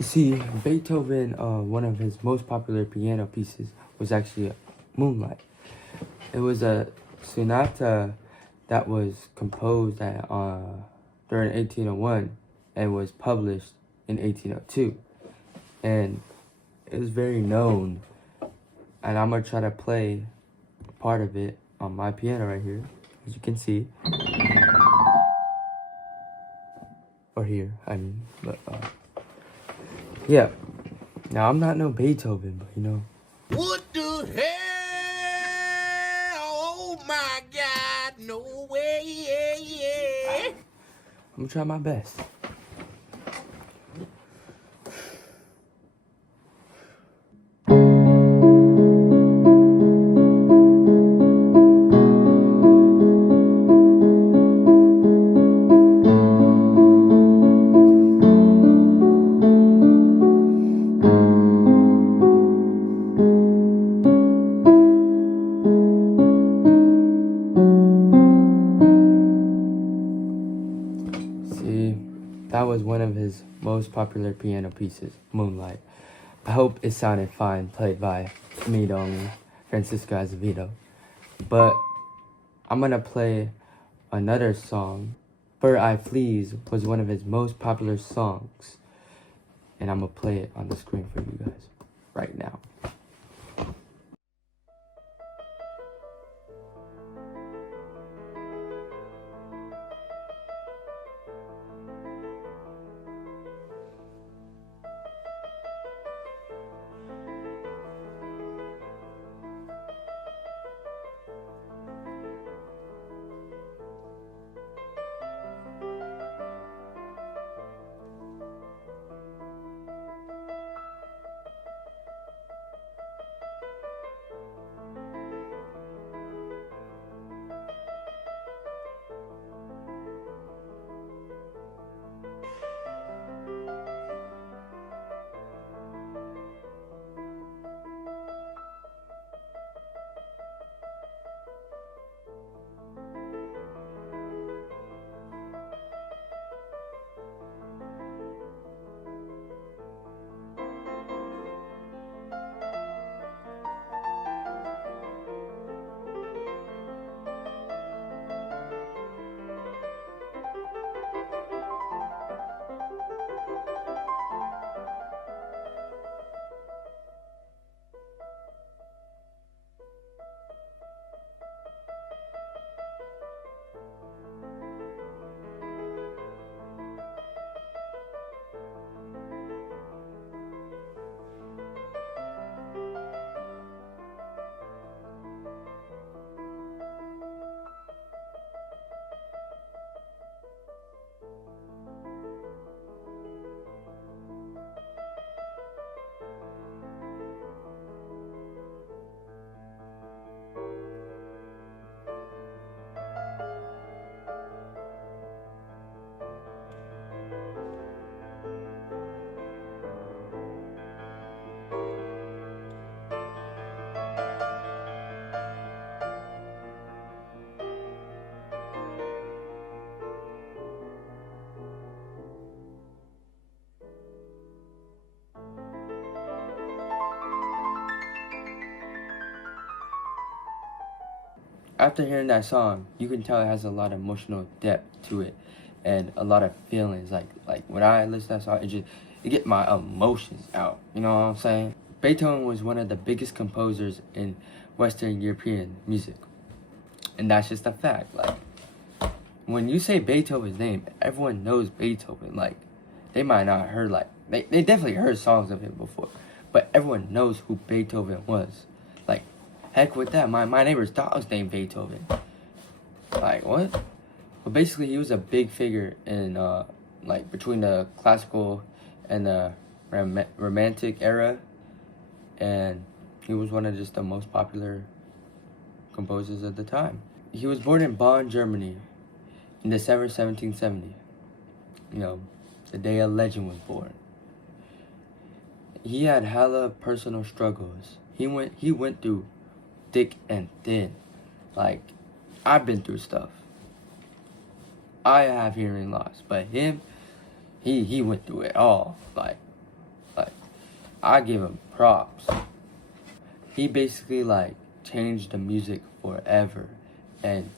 See, Beethoven, one of his most popular piano pieces was actually Moonlight. It was a sonata that was composed during 1801 and was published in 1802. And it was very known. And I'm going to try to play part of it on my piano right here, as you can see. Or here, I mean. But, yeah. Now, I'm not no Beethoven, but you know. What the hell? Oh my God, no way. I'm gonna try my best. That was one of his most popular piano pieces, Moonlight. I hope it sounded fine, played by me only, Francisco Azevedo. But I'm gonna play another song. Fur Eye Fleas was one of his most popular songs. And I'm gonna play it on the screen for you guys right now. After hearing that song, you can tell it has a lot of emotional depth to it and a lot of feelings. Like when I listen to that song, it get my emotions out. You know what I'm saying? Beethoven was one of the biggest composers in Western European music. And that's just a fact. Like, when you say Beethoven's name, everyone knows Beethoven. Like, they might not heard, like, they definitely heard songs of him before, but everyone knows who Beethoven was. Like, heck with that, my neighbor's dog's named Beethoven. Like, what? But basically, he was a big figure in, like, between the classical and the romantic era, and he was one of just the most popular composers at the time. He was born in Bonn, Germany, in December 1770. You know, the day a legend was born. He had hella personal struggles. He went through thick and thin. Like, I've been through stuff. I have hearing loss, but him, he went through it all. Like I give him props. He basically like changed the music forever, and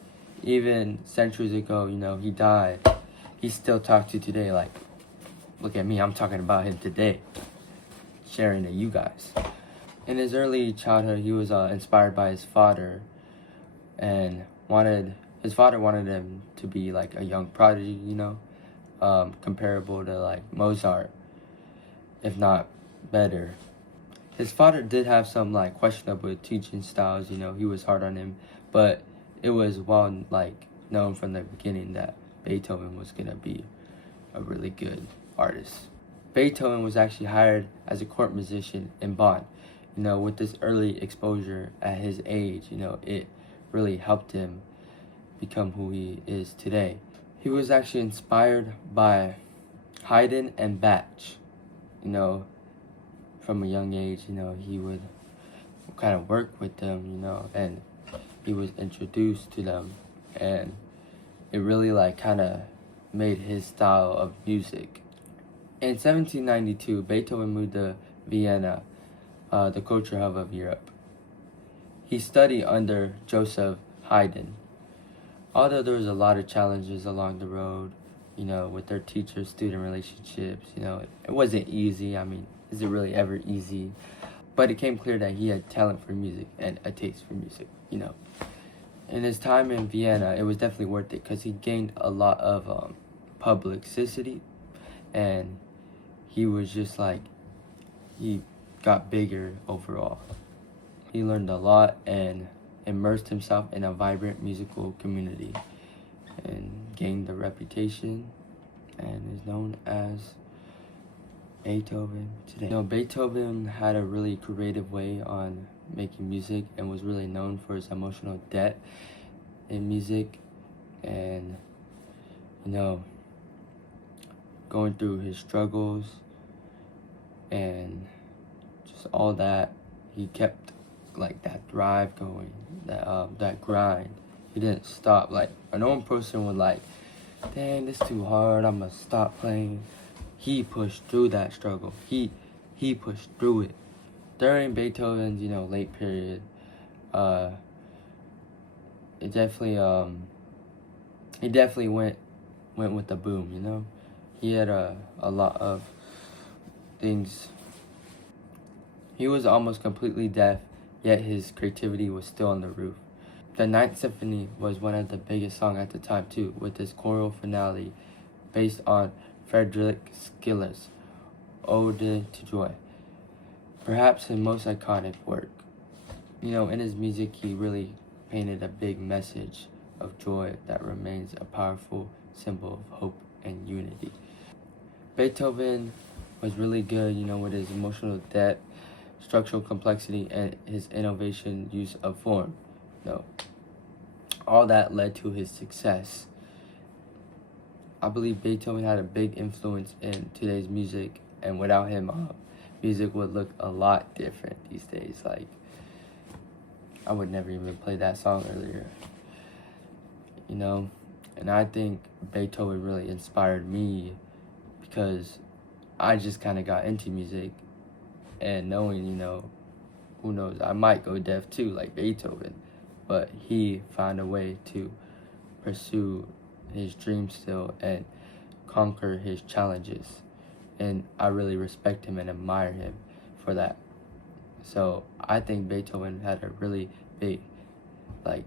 even centuries ago, you know, he died. He still talked to today. Like, look at me, I'm talking about him today, sharing to you guys. In his early childhood, he was inspired by his father, and his father wanted him to be like a young prodigy, you know, comparable to like Mozart, if not better. His father did have some like questionable teaching styles, you know, he was hard on him, but it was well like known from the beginning that Beethoven was gonna be a really good artist. Beethoven was actually hired as a court musician in Bonn. You know, with this early exposure at his age, you know, it really helped him become who he is today. He was actually inspired by Haydn and Bach. You know, from a young age, you know, he would kind of work with them, you know, and he was introduced to them, and it really like kind of made his style of music. In 1792, Beethoven moved to Vienna, the culture hub of Europe. He studied under Joseph Haydn. Although there was a lot of challenges along the road, you know, with their teacher-student relationships, you know, it wasn't easy. I mean, is it really ever easy? But it became clear that he had talent for music and a taste for music, you know. In his time in Vienna, it was definitely worth it because he gained a lot of publicity, and he was just like, he got bigger overall. He learned a lot and immersed himself in a vibrant musical community and gained a reputation and is known as Beethoven today. You know, Beethoven had a really creative way on making music and was really known for his emotional depth in music, and, you know, going through his struggles and just all that, he kept like that drive going, that grind. He didn't stop. Like a normal person would like, dang, this too hard, I'm gonna stop playing. He pushed through that struggle. He pushed through it. During Beethoven's, you know, late period, it definitely he definitely went with the boom, you know. He had a lot of things. He was almost completely deaf, yet his creativity was still on the roof. The Ninth Symphony was one of the biggest songs at the time too, with this choral finale based on Friedrich Schiller's Ode to Joy, perhaps his most iconic work. You know, in his music, he really painted a big message of joy that remains a powerful symbol of hope and unity. Beethoven was really good, you know, with his emotional depth, structural complexity, and his innovation use of form. You know, all that led to his success. I believe Beethoven had a big influence in today's music, and without him, music would look a lot different these days. Like, I would never even play that song earlier, you know. And I think Beethoven really inspired me because I just kind of got into music, and knowing, you know, who knows, I might go deaf too, like Beethoven, but he found a way to pursue his dream still and conquer his challenges, and I really respect him and admire him for that. So I think Beethoven had a really big like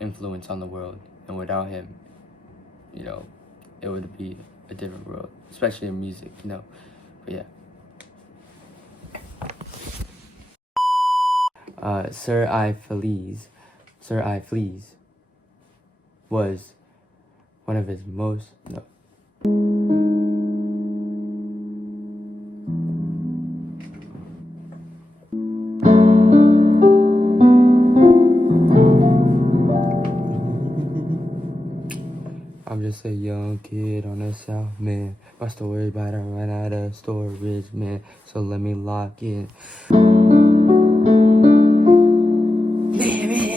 influence on the world, and without him, you know, it would be a different world, especially in music, you know. But yeah. Sir I Fleas was one of his most, no. I'm just a young kid on the south, man. My story about to run out of storage, man. So let me lock in.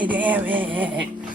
Damn it.